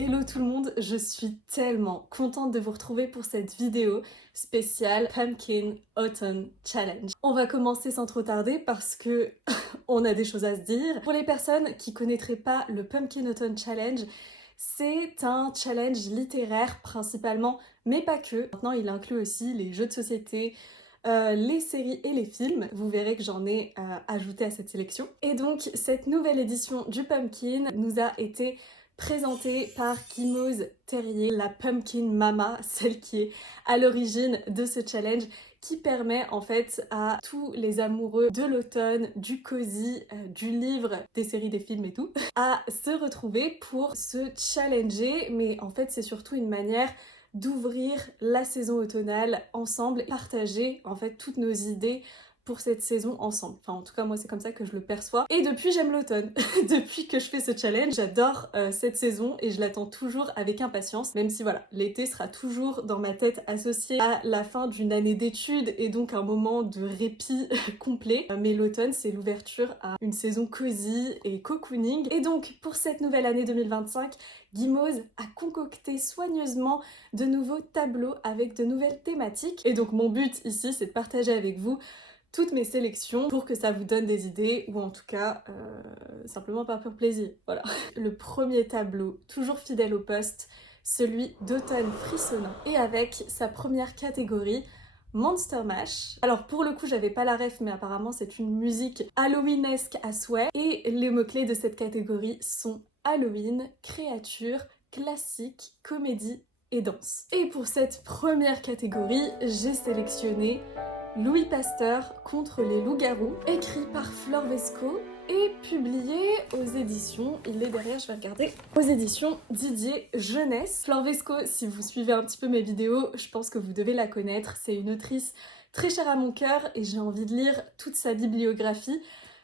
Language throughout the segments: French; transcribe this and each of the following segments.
Hello tout le monde, je suis tellement contente de vous retrouver pour cette vidéo spéciale Pumpkin Autumn Challenge. On va commencer sans trop tarder parce que on a des choses à se dire. Pour les personnes qui connaîtraient pas le Pumpkin Autumn Challenge, c'est un challenge littéraire principalement, mais pas que. Maintenant, il inclut aussi les jeux de société, les séries et les films. Vous verrez que j'en ai ajouté à cette sélection. Et donc, cette nouvelle édition du Pumpkin nous a été présentée par Guimauze Terrier, la Pumpkin Mama, celle qui est à l'origine de ce challenge, qui permet en fait à tous les amoureux de l'automne, du cosy, du livre, des séries, des films et tout, à se retrouver pour se challenger, mais en fait c'est surtout une manière d'ouvrir la saison automnale ensemble, partager en fait toutes nos idées pour cette saison ensemble. Enfin en tout cas moi c'est comme ça que je le perçois. Et depuis j'aime l'automne. Depuis que je fais ce challenge, j'adore cette saison et je l'attends toujours avec impatience, même si voilà, l'été sera toujours dans ma tête associé à la fin d'une année d'études et donc un moment de répit complet. Mais l'automne c'est l'ouverture à une saison cosy et cocooning. Et donc pour cette nouvelle année 2025, Guimauze a concocté soigneusement de nouveaux tableaux avec de nouvelles thématiques. Et donc mon but ici c'est de partager avec vous toutes mes sélections pour que ça vous donne des idées ou en tout cas simplement par pur plaisir. Voilà. Le premier tableau, toujours fidèle au poste, celui d'automne frissonnant et avec sa première catégorie Monster Mash. Alors pour le coup j'avais pas la ref mais apparemment c'est une musique halloweenesque à souhait et les mots-clés de cette catégorie sont Halloween, créature, classique, comédie et danse. Et pour cette première catégorie, j'ai sélectionné Louis Pasteur contre les loups-garous, écrit par Flore Vesco et publié aux éditions, il est derrière, je vais regarder, aux éditions Didier Jeunesse. Flore Vesco, si vous suivez un petit peu mes vidéos, je pense que vous devez la connaître, c'est une autrice très chère à mon cœur et j'ai envie de lire toute sa bibliographie.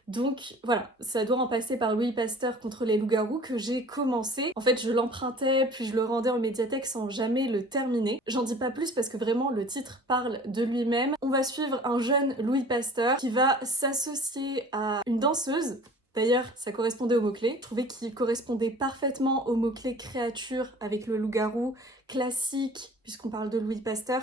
Donc voilà, ça doit en passer par Louis Pasteur contre les loups-garous que j'ai commencé. En fait, je l'empruntais, puis je le rendais en médiathèque sans jamais le terminer. J'en dis pas plus parce que vraiment le titre parle de lui-même. On va suivre un jeune Louis Pasteur qui va s'associer à une danseuse. D'ailleurs, ça correspondait au mot-clé. Je trouvais qu'il correspondait parfaitement au mot-clé créature avec le loup-garou, classique, puisqu'on parle de Louis Pasteur.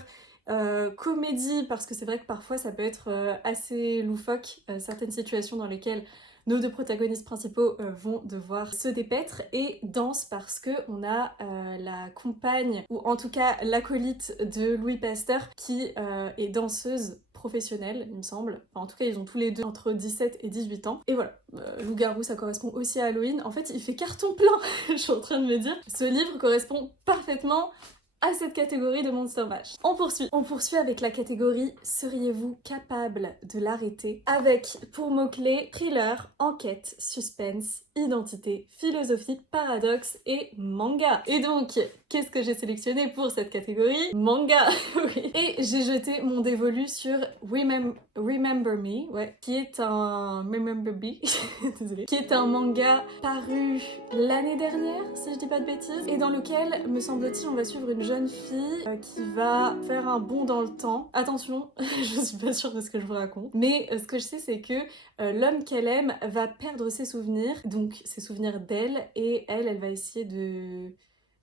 Comédie, parce que c'est vrai que parfois ça peut être assez loufoque, certaines situations dans lesquelles nos deux protagonistes principaux vont devoir se dépaître, et danse parce que on a la compagne, ou en tout cas l'acolyte de Louis Pasteur, qui est danseuse professionnelle, il me semble. Enfin, en tout cas, ils ont tous les deux entre 17 et 18 ans. Et voilà, loup-garou, ça correspond aussi à Halloween. En fait, il fait carton plein, je suis en train de me dire. Ce livre correspond parfaitement à cette catégorie de Monster Mash. On poursuit avec la catégorie Seriez-vous capable de l'arrêter, avec pour mots-clés thriller, enquête, suspense, identité, philosophie, paradoxe et manga. Et donc, qu'est-ce que j'ai sélectionné pour cette catégorie? Manga. Oui. Et j'ai jeté mon dévolu sur Remember Me, ouais, qui est un Remember Me, désolée, qui est un manga paru l'année dernière, si je dis pas de bêtises, et dans lequel, me semble-t-il, on va suivre une jeune fille qui va faire un bond dans le temps. Attention, je suis pas sûre de ce que je vous raconte, mais ce que je sais c'est que l'homme qu'elle aime va perdre ses souvenirs, donc ses souvenirs d'elle, et elle va essayer de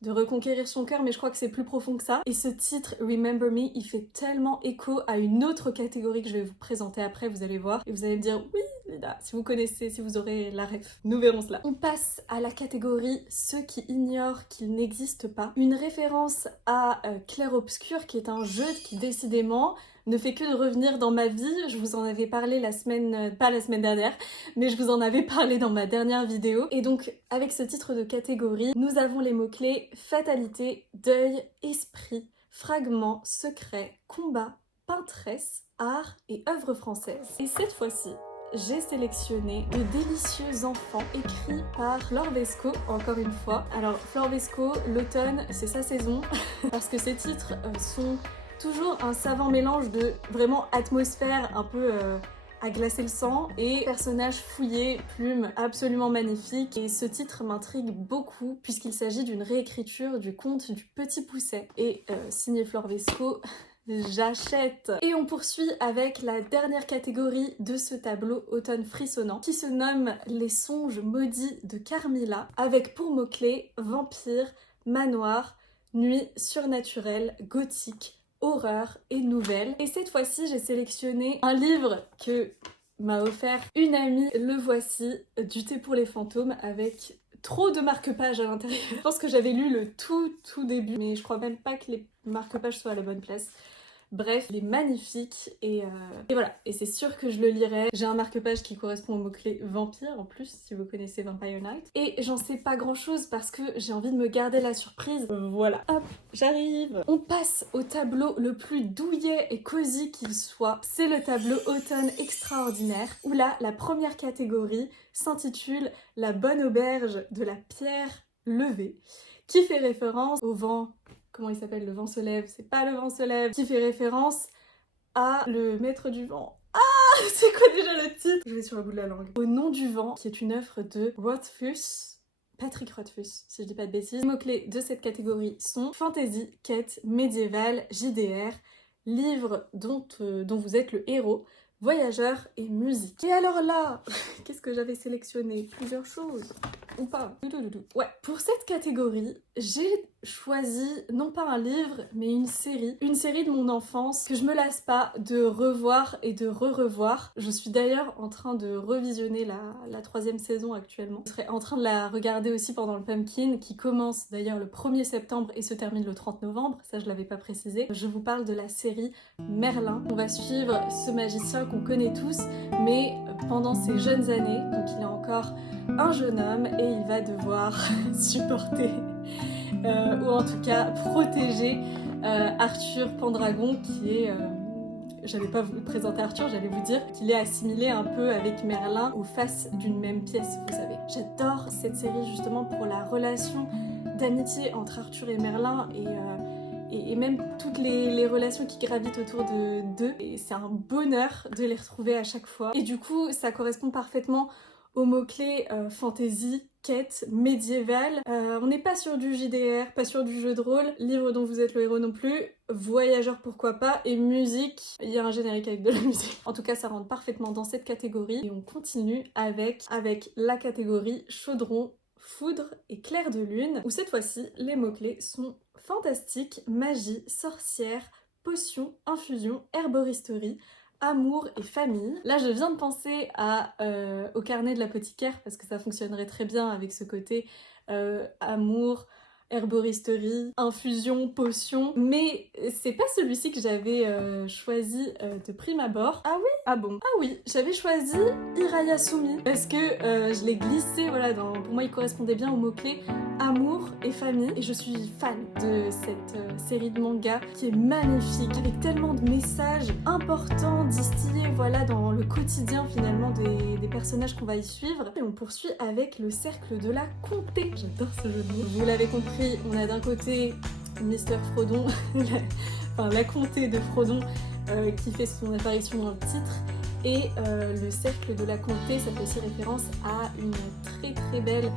reconquérir son cœur, mais je crois que c'est plus profond que ça. Et ce titre, Remember Me, il fait tellement écho à une autre catégorie que je vais vous présenter après, vous allez voir, et vous allez me dire oui, Lida, si vous connaissez, si vous aurez la ref. Nous verrons cela. On passe à la catégorie Ceux qui ignorent qu'il n'existe pas. Une référence à Clair Obscur, qui est un jeu qui décidément ne fait que de revenir dans ma vie. Je vous en avais parlé la semaine, pas la semaine dernière, mais je vous en avais parlé dans ma dernière vidéo. Et donc, avec ce titre de catégorie, nous avons les mots-clés fatalité, deuil, esprit, fragment, secret, combat, peintresse, art et œuvre française. Et cette fois-ci, j'ai sélectionné De délicieux enfants, écrit par Flore Vesco, encore une fois. Alors, Flore Vesco, l'automne, c'est sa saison, parce que ces titres sont toujours un savant mélange de vraiment atmosphère un peu à glacer le sang et personnages fouillés, plumes absolument magnifiques. Et ce titre m'intrigue beaucoup puisqu'il s'agit d'une réécriture du conte du Petit Pousset et signé Flore Vesco. J'achète! Et on poursuit avec la dernière catégorie de ce tableau automne frissonnant qui se nomme Les songes maudits de Carmilla, avec pour mots-clés vampire, manoir, nuit surnaturelle, gothique, horreur et nouvelle. Et cette fois-ci, j'ai sélectionné un livre que m'a offert une amie, le voici, Du thé pour les fantômes, avec trop de marque-pages à l'intérieur. Je pense que j'avais lu le tout début, mais je crois même pas que les marque-pages soient à la bonne place. Bref, il est magnifique et voilà, et c'est sûr que je le lirai. J'ai un marque-page qui correspond au mot-clé vampire en plus, si vous connaissez Vampire Night. Et j'en sais pas grand-chose parce que j'ai envie de me garder la surprise. Voilà, hop, j'arrive. On passe au tableau le plus douillet et cosy qu'il soit. C'est le tableau Automne extraordinaire, où là, la première catégorie s'intitule La bonne auberge de la pierre levée, qui fait référence au vent. Comment il s'appelle? Le vent se lève, c'est pas le vent se lève, qui fait référence à le maître du vent. Ah, c'est quoi déjà le titre? Je vais sur le bout de la langue. Au nom du vent, qui est une œuvre de Rothfuss, Patrick Rothfuss, si je dis pas de bêtises. Les mots-clés de cette catégorie sont fantasy, quête, médiévale, JDR, livre dont vous êtes le héros, voyageur et musique. Et alors là, qu'est-ce que j'avais sélectionné? Plusieurs choses. Ou pas. Ouais, pour cette catégorie, j'ai choisi non pas un livre, mais une série de mon enfance que je me lasse pas de revoir et de re-revoir. Je suis d'ailleurs en train de revisionner la 3e saison actuellement. Je serai en train de la regarder aussi pendant le Pumpkin, qui commence d'ailleurs le 1er septembre et se termine le 30 novembre, ça je l'avais pas précisé. Je vous parle de la série Merlin. On va suivre ce magicien qu'on connaît tous, mais pendant ses jeunes années, donc il est encore un jeune homme et il va devoir supporter ou en tout cas protéger Arthur Pendragon, qui est j'allais pas vous présenter Arthur, j'allais vous dire qu'il est assimilé un peu avec Merlin aux faces d'une même pièce, vous savez. J'adore cette série justement pour la relation d'amitié entre Arthur et Merlin et même toutes les relations qui gravitent autour d'eux. Et c'est un bonheur de les retrouver à chaque fois. Et du coup, ça correspond parfaitement aux mots-clés fantasy, quête, médiévale. On n'est pas sur du JDR, pas sur du jeu de rôle, livre dont vous êtes le héros non plus, voyageur pourquoi pas, et musique, il y a un générique avec de la musique. En tout cas, ça rentre parfaitement dans cette catégorie. Et on continue avec la catégorie chaudron, foudre et clair de lune, où cette fois-ci, les mots-clés sont fantastique, magie, sorcière, potion, infusion, herboristerie, amour et famille. Là, je viens de penser au carnet de l'apothicaire parce que ça fonctionnerait très bien avec ce côté amour, herboristerie, infusion, potion. Mais c'est pas celui-ci que j'avais choisi de prime abord. Ah oui? Ah bon? Ah oui, j'avais choisi Irayasumi parce que je l'ai glissé, voilà, pour moi il correspondait bien aux mots-clés amour et famille. Et je suis fan de cette série de mangas qui est magnifique, avec tellement de messages importants, distillés, voilà, dans le quotidien finalement des personnages qu'on va y suivre. Et on poursuit avec le cercle de la comté. J'adore ce jeu de mots. Vous l'avez compris, on a d'un côté Mister Frodon, la comté de Frodon qui fait son apparition dans le titre. Et le cercle de la comté, ça fait aussi référence à une très belle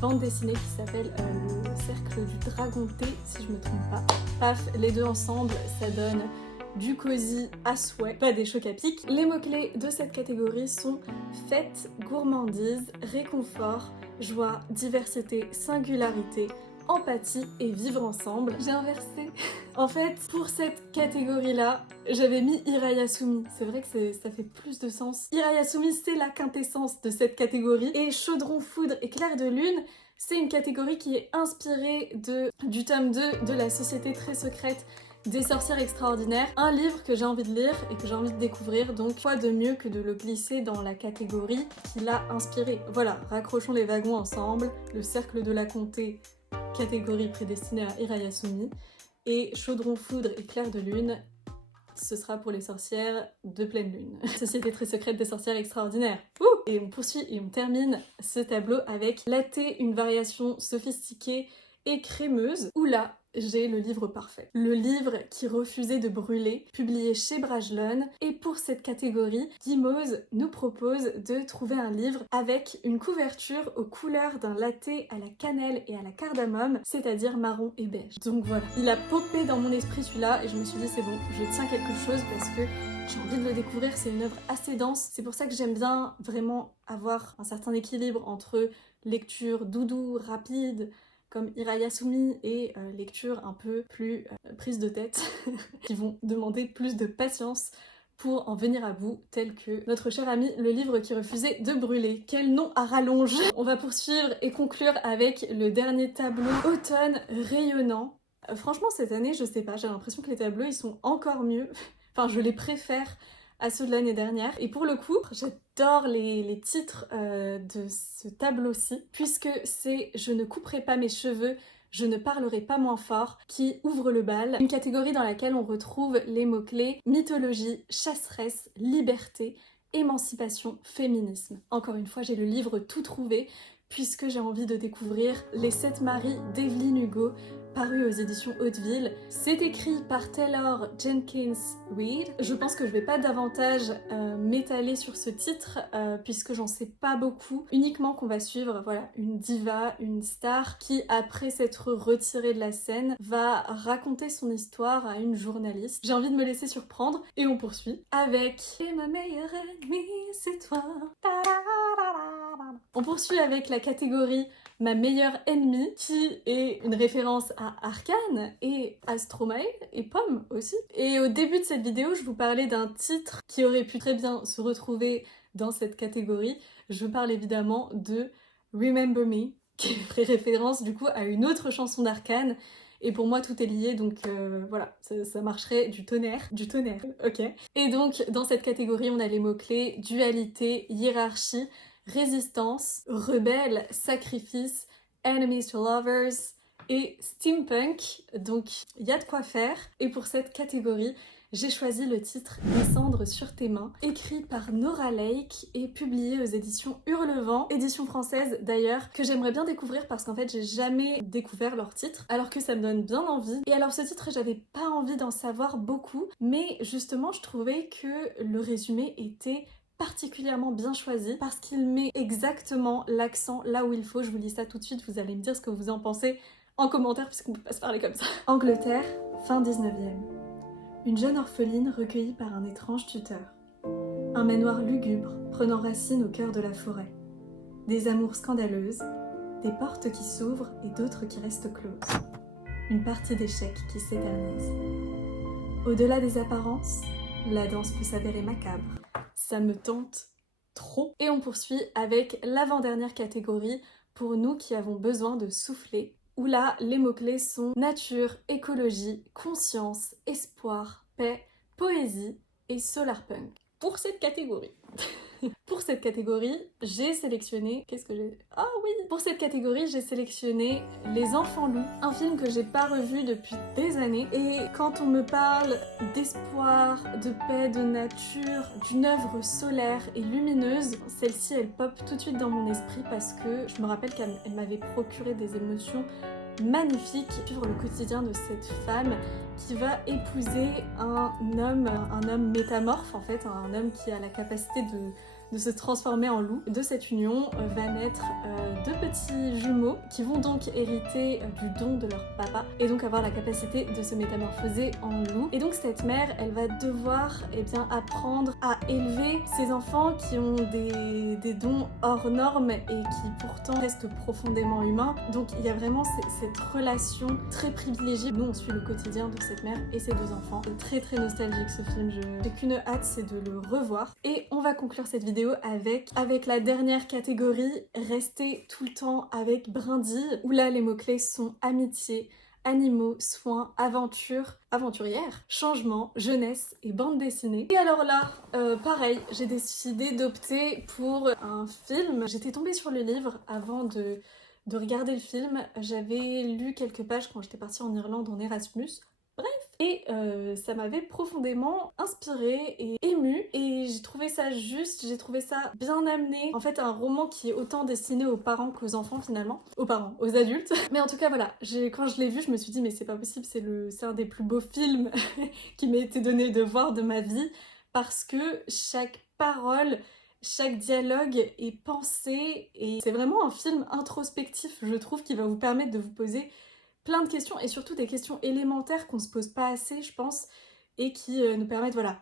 bande dessinée qui s'appelle Le Cercle du Dragonté, si je me trompe pas. Paf, les deux ensemble, ça donne du cosy à souhait, pas des chocs à pic. Les mots-clés de cette catégorie sont fête, gourmandise, réconfort, joie, diversité, singularité, empathie et vivre ensemble. J'ai inversé. En fait, pour cette catégorie-là, j'avais mis Irayasumi. C'est vrai que ça fait plus de sens. Irayasumi, c'est la quintessence de cette catégorie. Et Chaudron, Foudre et Clair de Lune, c'est une catégorie qui est inspirée du tome 2 de La Société très secrète des sorcières extraordinaires, un livre que j'ai envie de lire et que j'ai envie de découvrir, donc quoi de mieux que de le glisser dans la catégorie qui l'a inspiré. Voilà, raccrochons les wagons ensemble, le cercle de la comté, catégorie prédestinée à Irayasumi, et Chaudron, Foudre et Clair de Lune, ce sera pour les sorcières de pleine lune. Société très secrète des sorcières extraordinaires. Ouh, et on poursuit et on termine ce tableau avec Latte, une variation sophistiquée et crémeuse, où là, j'ai le livre parfait. Le livre qui refusait de brûler, publié chez Brajlon. Et pour cette catégorie, Guimauze nous propose de trouver un livre avec une couverture aux couleurs d'un latte à la cannelle et à la cardamome, c'est-à-dire marron et beige. Donc voilà, il a popé dans mon esprit celui-là et je me suis dit c'est bon, je tiens quelque chose parce que j'ai envie de le découvrir, c'est une œuvre assez dense. C'est pour ça que j'aime bien vraiment avoir un certain équilibre entre lecture doudou, rapide, comme Hirayasumi et lectures un peu plus prises de tête, qui vont demander plus de patience pour en venir à bout, tel que notre cher ami Le livre qui refusait de brûler. Quel nom à rallonge! On va poursuivre et conclure avec le dernier tableau, Automne rayonnant. Franchement, cette année, je sais pas, j'ai l'impression que les tableaux, ils sont encore mieux. Enfin, je les préfère à ceux de l'année dernière. Et pour le coup, j'adore les titres de ce tableau-ci, puisque c'est « Je ne couperai pas mes cheveux », je ne parlerai pas moins fort, qui ouvre le bal, une catégorie dans laquelle on retrouve les mots-clés mythologie, chasseresse, liberté, émancipation, féminisme. Encore une fois, j'ai le livre tout trouvé, puisque j'ai envie de découvrir Les 7 maris d'Evelyn Hugo, paru aux éditions Hauteville. C'est écrit par Taylor Jenkins Reid. Je pense que je vais pas davantage m'étaler sur ce titre, puisque j'en sais pas beaucoup. Uniquement qu'on va suivre, voilà, une diva, une star, qui après s'être retirée de la scène, va raconter son histoire à une journaliste. J'ai envie de me laisser surprendre, et on poursuit avec « Et ma meilleure ennemie, c'est toi ». On poursuit avec la catégorie Ma meilleure ennemie, qui est une référence à Arcane et à Stromae et Pomme aussi. Et au début de cette vidéo, je vous parlais d'un titre qui aurait pu très bien se retrouver dans cette catégorie. Je parle évidemment de Remember Me, qui ferait référence du coup à une autre chanson d'Arcane. Et pour moi, tout est lié, donc voilà, ça marcherait du tonnerre, ok. Et donc, dans cette catégorie, on a les mots-clés dualité, hiérarchie, résistance, rebelle, sacrifice, enemies to lovers et steampunk. Donc il y a de quoi faire. Et pour cette catégorie, j'ai choisi le titre Descendre sur tes mains, écrit par Nora Lake et publié aux éditions Hurlevent, édition française d'ailleurs, que j'aimerais bien découvrir parce qu'en fait j'ai jamais découvert leur titre, alors que ça me donne bien envie. Et alors ce titre, j'avais pas envie d'en savoir beaucoup, mais justement je trouvais que le résumé était particulièrement bien choisi parce qu'il met exactement l'accent là où il faut. Je vous lis ça tout de suite, vous allez me dire ce que vous en pensez en commentaire puisqu'on peut pas se parler comme ça. Angleterre, fin 19e. Une jeune orpheline recueillie par un étrange tuteur. Un manoir lugubre prenant racine au cœur de la forêt. Des amours scandaleuses, des portes qui s'ouvrent et d'autres qui restent closes. Une partie d'échecs qui s'éternise. Au-delà des apparences, la danse peut s'avérer macabre. Ça me tente trop. Et on poursuit avec l'avant-dernière catégorie pour nous qui avons besoin de souffler, où là, les mots-clés sont nature, écologie, conscience, espoir, paix, poésie et solarpunk. Pour cette catégorie. Pour cette catégorie, j'ai sélectionné... Qu'est-ce que j'ai... Ah oui! Pour cette catégorie, j'ai sélectionné Les Enfants Loups, un film que j'ai pas revu depuis des années. Et quand on me parle d'espoir, de paix, de nature, d'une œuvre solaire et lumineuse, celle-ci, elle pop tout de suite dans mon esprit parce que je me rappelle qu'elle m'avait procuré des émotions magnifiques. Suivre le quotidien de cette femme qui va épouser un homme métamorphe en fait, un homme qui a la capacité de se transformer en loup. De cette union va naître deux petits jumeaux qui vont donc hériter du don de leur papa et donc avoir la capacité de se métamorphoser en loup. Et donc cette mère, elle va devoir apprendre à élever ses enfants qui ont des dons hors normes et qui pourtant restent profondément humains. Donc il y a vraiment cette relation très privilégiée. Nous on suit le quotidien de cette mère et ses deux enfants. C'est très très nostalgique ce film, j'ai qu'une hâte, c'est de le revoir. Et on va conclure cette vidéo avec la dernière catégorie, rester tout le temps avec brindille, où là les mots-clés sont amitié, animaux, soins, aventure, aventurière, changement, jeunesse et bande dessinée. Et alors là, pareil, j'ai décidé d'opter pour un film. J'étais tombée sur le livre avant de regarder le film. J'avais lu quelques pages quand j'étais partie en Irlande en Erasmus. Bref, et ça m'avait profondément inspirée et émue et j'ai trouvé ça juste, j'ai trouvé ça bien amené. En fait, un roman qui est autant destiné aux parents qu'aux enfants finalement. Aux parents, aux adultes. Mais en tout cas, voilà, quand je l'ai vu, je me suis dit mais c'est pas possible, c'est un des plus beaux films qui m'a été donné de voir de ma vie parce que chaque parole, chaque dialogue est pensé et c'est vraiment un film introspectif, je trouve, qui va vous permettre de vous poser plein de questions et surtout des questions élémentaires qu'on se pose pas assez, je pense, et qui nous permettent, voilà,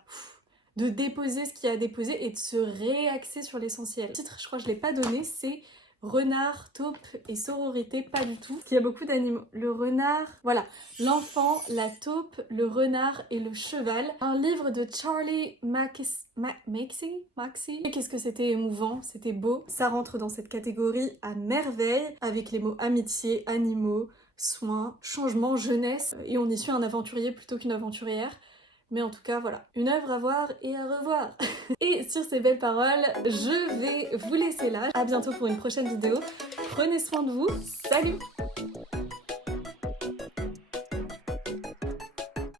de déposer ce qu'il y a à déposer et de se réaxer sur l'essentiel. Le titre, je crois que je l'ai pas donné, c'est renard, taupe et sororité, pas du tout. Il y a beaucoup d'animaux. Le renard, voilà, l'enfant, la taupe, le renard et le cheval. Un livre de Charlie Maxey. Et qu'est-ce que c'était émouvant, c'était beau. Ça rentre dans cette catégorie à merveille, avec les mots amitié, animaux, soins, changement, jeunesse. Et on y suit un aventurier plutôt qu'une aventurière. Mais en tout cas, voilà, une œuvre à voir et à revoir. Et sur ces belles paroles, je vais vous laisser là. À bientôt pour une prochaine vidéo. Prenez soin de vous. Salut!